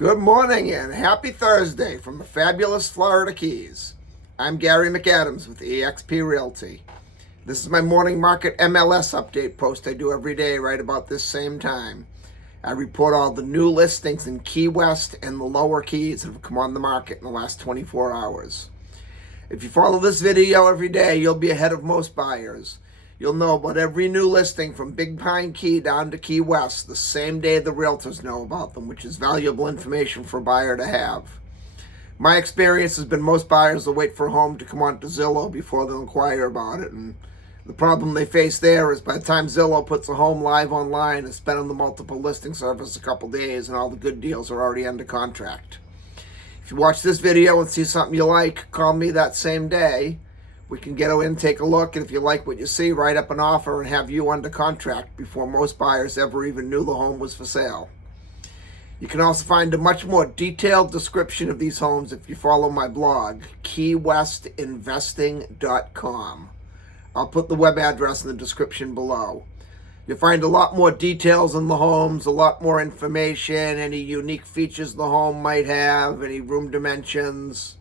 Good morning and happy Thursday from the fabulous Florida Keys. I'm Gary McAdams with eXp Realty. This is my morning market MLS update post I do every day right about this same time. I report all the new listings in Key West and the lower Keys that have come on the market in the last 24 hours. If you follow this video every day, you'll be ahead of most buyers. You'll know about every new listing from Big Pine Key down to Key West the same day the realtors know about them, which is valuable information for a buyer to have. My experience has been most buyers will wait for a home to come onto Zillow before they'll inquire about it, and the problem they face there is by the time Zillow puts a home live online, it's been on the multiple listing service a couple days and all the good deals are already under contract. If you watch this video and see something you like, call me that same day. We can get in, take a look, and if you like what you see, write up an offer and have you under contract before most buyers ever even knew the home was for sale. You can also find a much more detailed description of these homes if you follow my blog, keywestinvesting.com. I'll put the web address in the description below. You'll find a lot more details on the homes, a lot more information, any unique features the home might have, any room dimensions,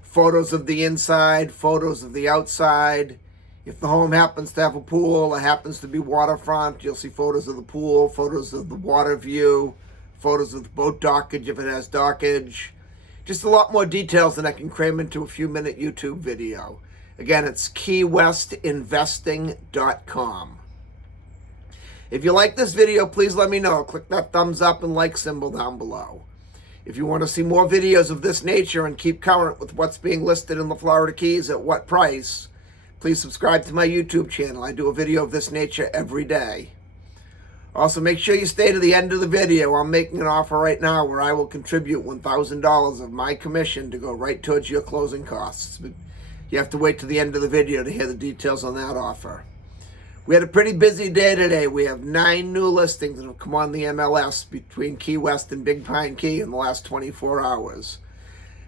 photos of the inside, photos of the outside. If the home happens to have a pool, it happens to be waterfront, you'll see photos of the pool, photos of the water view, photos of the boat dockage if it has dockage. Just a lot more details than I can cram into a few-minute YouTube video. Again, it's keywestinvesting.com. If you like this video, please let me know. Click that thumbs up and like symbol down below. If you want to see more videos of this nature and keep current with what's being listed in the Florida Keys at what price, please subscribe to my YouTube channel. I do a video of this nature every day. Also, make sure you stay to the end of the video. I'm making an offer right now where I will contribute $1,000 of my commission to go right towards your closing costs. But you have to wait to the end of the video to hear the details on that offer. We had a pretty busy day today. We have 9 new listings that have come on the MLS between Key West and Big Pine Key in the last 24 hours.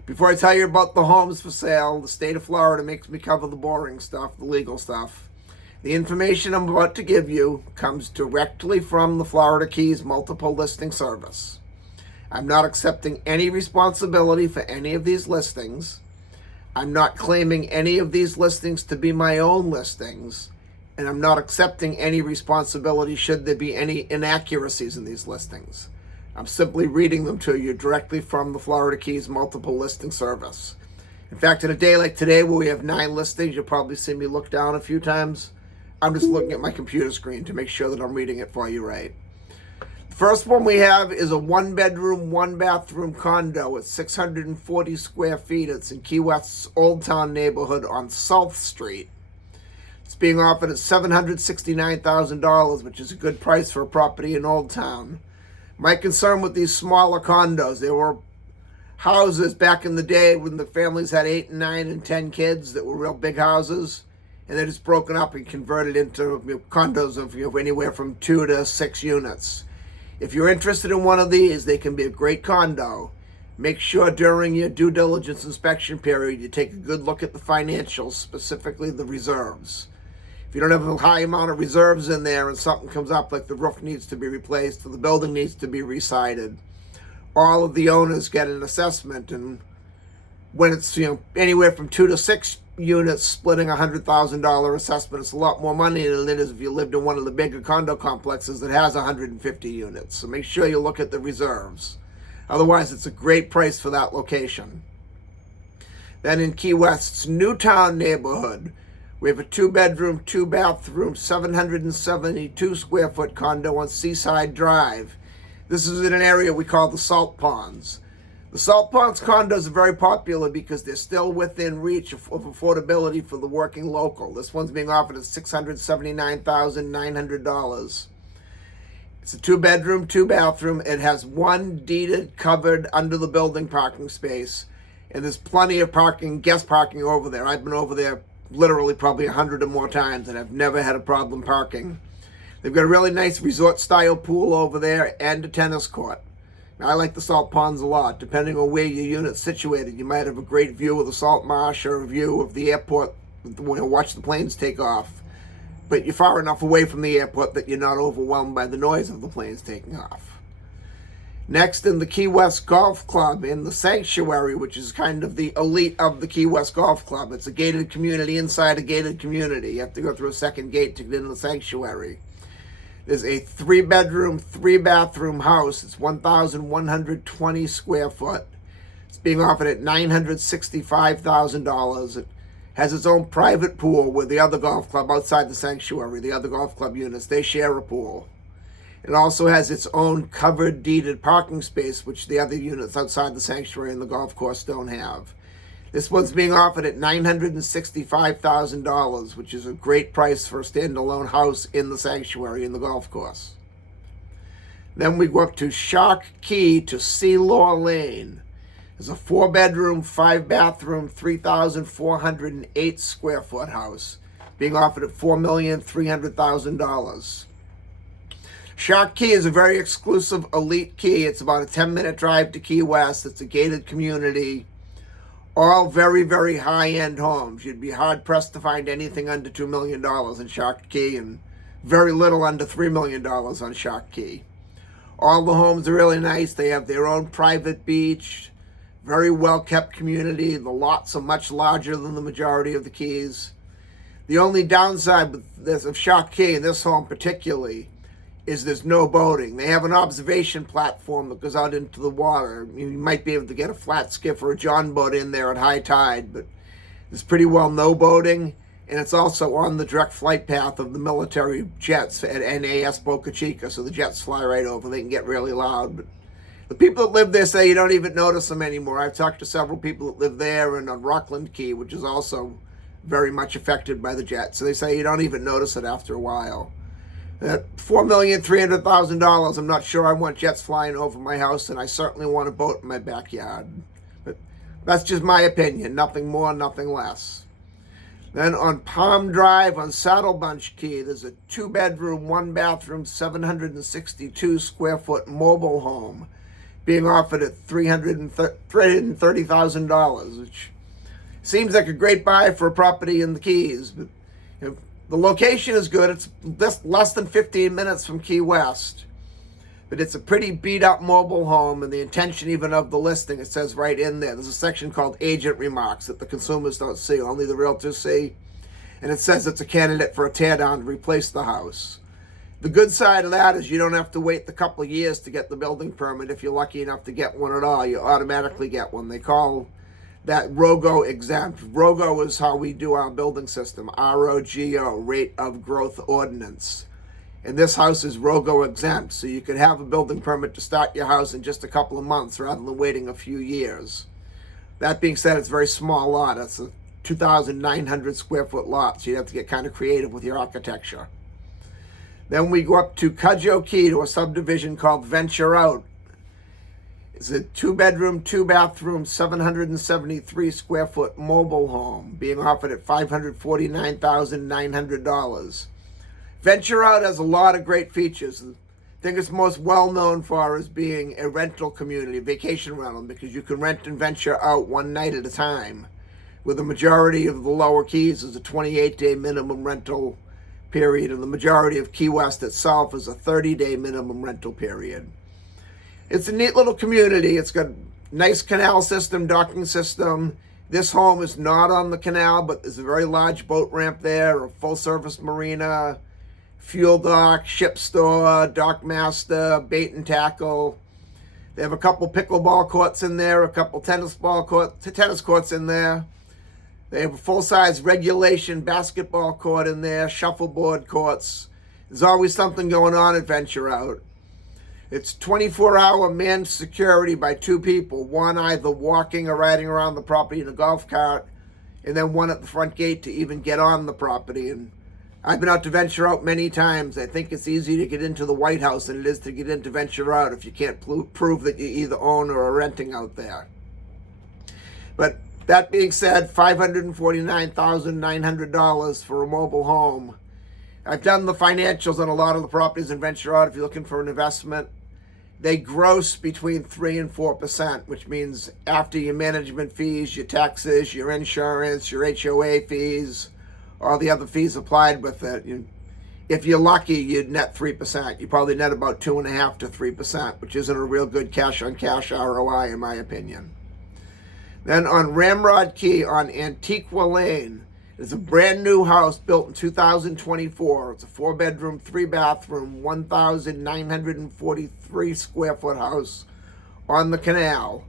Before I tell you about the homes for sale, the state of Florida makes me cover the boring stuff, the legal stuff. The information I'm about to give you comes directly from the Florida Keys multiple listing service. I'm not accepting any responsibility for any of these listings. I'm not claiming any of these listings to be my own listings. And I'm not accepting any responsibility should there be any inaccuracies in these listings. I'm simply reading them to you directly from the Florida Keys multiple listing service. In fact, in a day like today where we have 9 listings, you'll probably see me look down a few times. I'm just looking at my computer screen to make sure that I'm reading it for you right. The first one we have is a 1-bedroom, 1-bathroom condo at 640 square feet. It's in Key West's Old Town neighborhood on South Street. It's being offered at $769,000, which is a good price for a property in Old Town. My concern with these smaller condos, there were houses back in the day when the families had 8 and 9 and 10 kids that were real big houses, and they're just broken up and converted into condos of anywhere from 2 to 6 units. If you're interested in one of these, they can be a great condo. Make sure during your due diligence inspection period, you take a good look at the financials, specifically the reserves. If you don't have a high amount of reserves in there and something comes up like the roof needs to be replaced or the building needs to be resided, all of the owners get an assessment. And when it's anywhere from 2 to 6 units splitting $100,000 assessment, it's a lot more money than it is if you lived in one of the bigger condo complexes that has 150 units. So make sure you look at the reserves. Otherwise, it's a great price for that location. Then in Key West's Newtown neighborhood, we have a 2-bedroom, 2-bathroom, 772 square foot condo on Seaside Drive. This is in an area we call the Salt Ponds. The Salt Ponds condos are very popular because they're still within reach of affordability for the working local. This one's being offered at $679,900. It's a 2-bedroom, 2-bathroom. It has 1 deeded, covered, under the building parking space. And there's plenty of parking, guest parking over there. I've been over there literally probably 100 or more times, and I've never had a problem parking. They've got a really nice resort-style pool over there and a tennis court. Now, I like the Salt Ponds a lot. Depending on where your unit's situated, you might have a great view of the salt marsh or a view of the airport when you watch the planes take off. But you're far enough away from the airport that you're not overwhelmed by the noise of the planes taking off. Next, in the Key West Golf Club in the Sanctuary, which is kind of the elite of the Key West Golf Club. It's a gated community inside a gated community. You have to go through a second gate to get into the Sanctuary. There's a 3-bedroom, 3-bathroom house. It's 1,120 square foot. It's being offered at $965,000. It has its own private pool with the other golf club outside the Sanctuary, the other golf club units. They share a pool. It also has its own covered deeded parking space, which the other units outside the Sanctuary and the golf course don't have. This one's being offered at $965,000, which is a great price for a standalone house in the Sanctuary in the golf course. Then we go up to Shark Key to Sealaw Lane. It's a 4-bedroom, 5-bathroom, 3,408 square foot house, being offered at $4,300,000. Shark Key is a very exclusive elite key. It's about a 10-minute drive to Key West. It's a gated community. All very, very high-end homes. You'd be hard-pressed to find anything under $2 million in Shark Key and very little under $3 million on Shark Key. All the homes are really nice. They have their own private beach. Very well-kept community. The lots are much larger than the majority of the keys. The only downside of Shark Key, and this home particularly, is there's no boating. They have an observation platform that goes out into the water. You might be able to get a flat skiff or a john boat in there at high tide, but there's pretty well no boating, and it's also on the direct flight path of the military jets at NAS Boca Chica, so the jets fly right over. They can get really loud, but the people that live there say you don't even notice them anymore. I've talked to several people that live there and on Rockland Key, which is also very much affected by the jets, so they say you don't even notice it after a while. At $4,300,000, I'm not sure I want jets flying over my house, and I certainly want a boat in my backyard. But that's just my opinion. Nothing more, nothing less. Then on Palm Drive on Saddle Bunch Key, there's a 2-bedroom, 1-bathroom, 762 square foot mobile home being offered at $330,000, which seems like a great buy for a property in the Keys. But the location is good. It's less than 15 minutes from Key West. But it's a pretty beat-up mobile home, and the intention even of the listing, it says right in there. There's a section called Agent Remarks that the consumers don't see, only the realtors see. And it says it's a candidate for a teardown to replace the house. The good side of that is you don't have to wait the couple of years to get the building permit. If you're lucky enough to get one at all, you automatically get one. They call that ROGO exempt. ROGO is how we do our building system, ROGO, Rate of Growth Ordinance. And this house is ROGO exempt, so you could have a building permit to start your house in just a couple of months rather than waiting a few years. That being said, it's a very small lot. It's a 2,900 square foot lot, so you have to get kind of creative with your architecture. Then we go up to Cudjoe Key to a subdivision called Venture Out. It's a 2-bedroom, 2-bathroom, 773 square foot mobile home being offered at $549,900. Venture Out has a lot of great features. The thing it's most well known for is being a rental community, a vacation rental, because you can rent and venture out one night at a time. With the majority of the lower keys is a 28-day minimum rental period, and the majority of Key West itself is a 30-day minimum rental period. It's a neat little community. It's got a nice canal system, docking system. This home is not on the canal, but there's a very large boat ramp there, a full-service marina, fuel dock, ship store, dock master, bait and tackle. They have a couple pickleball courts in there, a couple tennis courts in there. They have a full-size regulation basketball court in there, shuffleboard courts. There's always something going on at Venture Out. It's 24-hour manned security by 2 people, one either walking or riding around the property in a golf cart, and then one at the front gate to even get on the property. And I've been out to Venture Out many times. I think it's easy to get into the White House than it is to get into Venture Out if you can't prove that you either own or are renting out there. But that being said, $549,900 for a mobile home. I've done the financials on a lot of the properties in Venture Out if you're looking for an investment. They gross between 3 and 4%, which means after your management fees, your taxes, your insurance, your HOA fees, all the other fees applied with it. If you're lucky, you'd net 3%. You probably net about 2.5% to 3%, which isn't a real good cash-on-cash ROI, in my opinion. Then on Ramrod Key on Antigua Lane, it's a brand new house built in 2024. It's a 4-bedroom, 3-bathroom, 1,943 square foot house on the canal.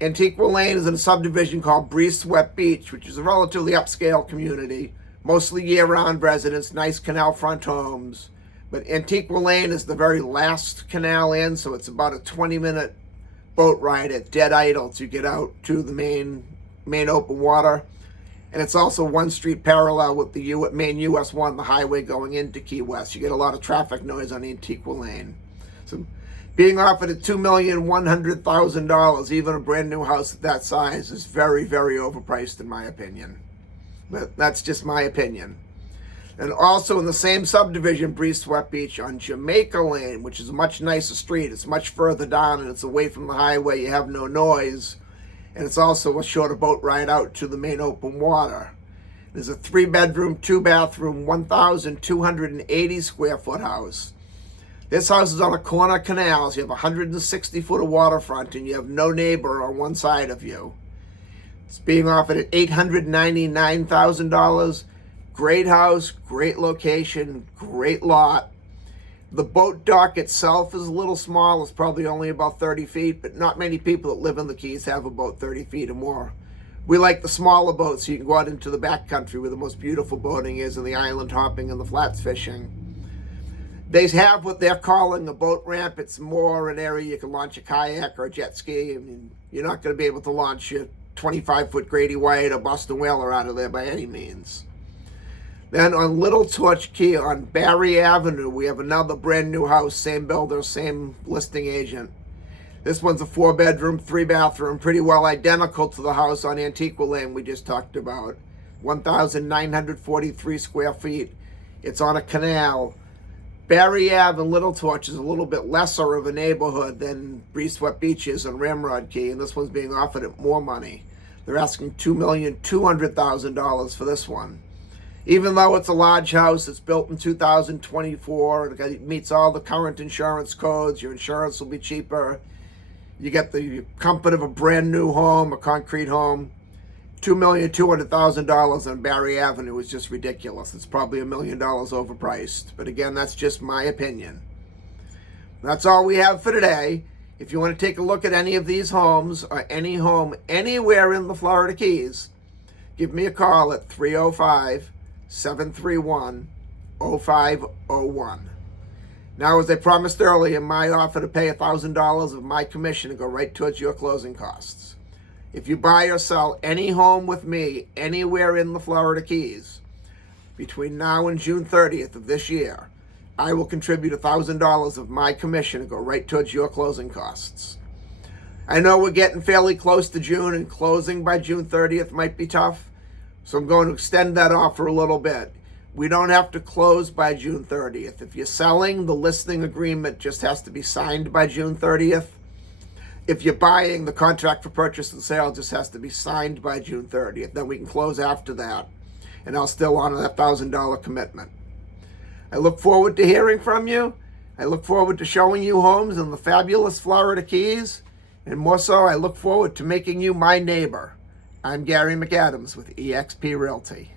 Antigua Lane is in a subdivision called Breeze Swept Beach, which is a relatively upscale community, mostly year-round residents, nice canal front homes. But Antigua Lane is the very last canal in, so it's about a 20-minute boat ride at dead idle to get out to the main open water. And it's also one street parallel with the main US 1, the highway going into Key West. You get a lot of traffic noise on Antigua Lane. So being offered at $2,100,000, even a brand new house at that size, is very, very overpriced in my opinion. But that's just my opinion. And also in the same subdivision, Breeze Swept Beach, on Jamaica Lane, which is a much nicer street. It's much further down and it's away from the highway. You have no noise. And it's also a shorter boat ride out to the main open water. There's a 3-bedroom, 2-bathroom, 1,280 square foot house. This house is on a corner of canals. You have 160 foot of waterfront and you have no neighbor on one side of you. It's being offered at $899,000. Great house, great location, great lot. The boat dock itself is a little small. It's probably only about 30 feet, but not many people that live in the Keys have a boat 30 feet or more. We like the smaller boats so you can go out into the backcountry where the most beautiful boating is, and the island hopping and the flats fishing. They have what they're calling a boat ramp. It's more an area you can launch a kayak or a jet ski. I mean, you're not going to be able to launch a 25-foot Grady White or Boston Whaler out of there by any means. Then on Little Torch Key on Barry Avenue, we have another brand new house, same builder, same listing agent. This one's a 4-bedroom, 3-bathroom, pretty well identical to the house on Antigua Lane we just talked about. 1,943 square feet. It's on a canal. Barry Ave and Little Torch is a little bit lesser of a neighborhood than Breeze Swept Beach is on Ramrod Key, and this one's being offered at more money. They're asking $2,200,000 for this one. Even though it's a large house, it's built in 2024, it meets all the current insurance codes, your insurance will be cheaper. You get the comfort of a brand new home, a concrete home. $2,200,000 on Barry Avenue is just ridiculous. It's probably $1 million overpriced. But again, that's just my opinion. That's all we have for today. If you want to take a look at any of these homes or any home anywhere in the Florida Keys, give me a call at 305-731-0501. Now, as I promised earlier, my offer to pay $1,000 of my commission to go right towards your closing costs. If you buy or sell any home with me anywhere in the Florida Keys between now and June 30th of this year, I will contribute $1,000 of my commission to go right towards your closing costs. I know we're getting fairly close to June, and closing by June 30th might be tough, so I'm going to extend that offer a little bit. We don't have to close by June 30th. If you're selling, the listing agreement just has to be signed by June 30th. If you're buying, the contract for purchase and sale just has to be signed by June 30th. Then we can close after that, and I'll still honor that $1,000 commitment. I look forward to hearing from you. I look forward to showing you homes in the fabulous Florida Keys, and more so, I look forward to making you my neighbor. I'm Gary McAdams with eXp Realty.